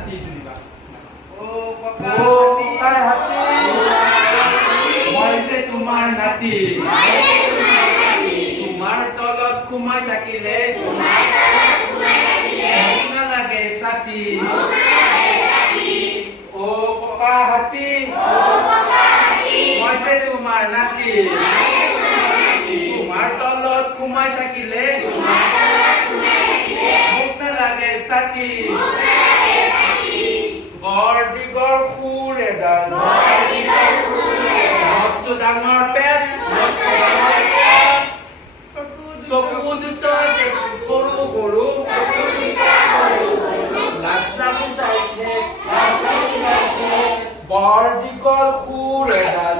নাতি জুৰিবা ও ককা হাতী মই যে তোমাৰ নাতি তোমাৰ তলত সোমাই থাকিলে মোক নালাগে ছাতি ও ককা হাতী মই যে তোমাৰ নাতি তোমাৰ তলত সোমাই থাকিলে মোক নালাগে ছাতি বৰ দীঘল সুৰ এডাল মস্ত ডাঙৰ পেট চকু দুটা সৰু সৰু লাজ লাগি যায় ঠেক বৰ দীঘল সুৰ এডাল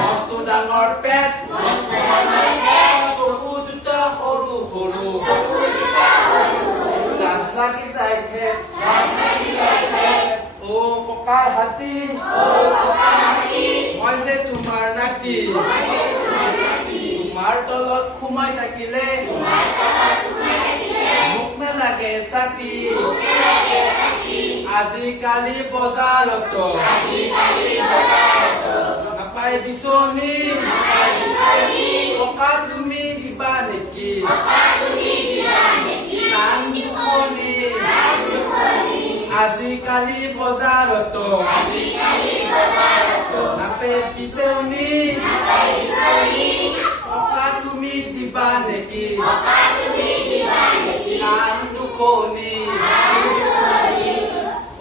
মস্ত ডাঙৰ পেট চকু দুটা সৰু সৰু লাজ লাগি যায় ঠেক ও ককাৰ হাতী মই যে তোমাৰ নাতি তোমাৰ তলত সোমাই থাকিলে মোক নালাগে ছাতি আজিকালি বজাৰত নাপায় বিচনী টকা তুমি দিবা নেকি কাণ দুখনি আজিকালি বজাৰত নাপে বিচনী টকা তুমি দিবা নেকি কাণ দুখনি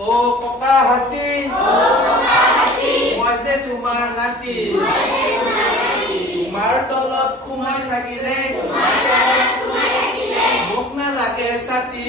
ও ককা হাতী মই যে তোমাৰ নাতি তোমাৰ তলত সোমাই থাকিলে মোক নালাগে ছাতি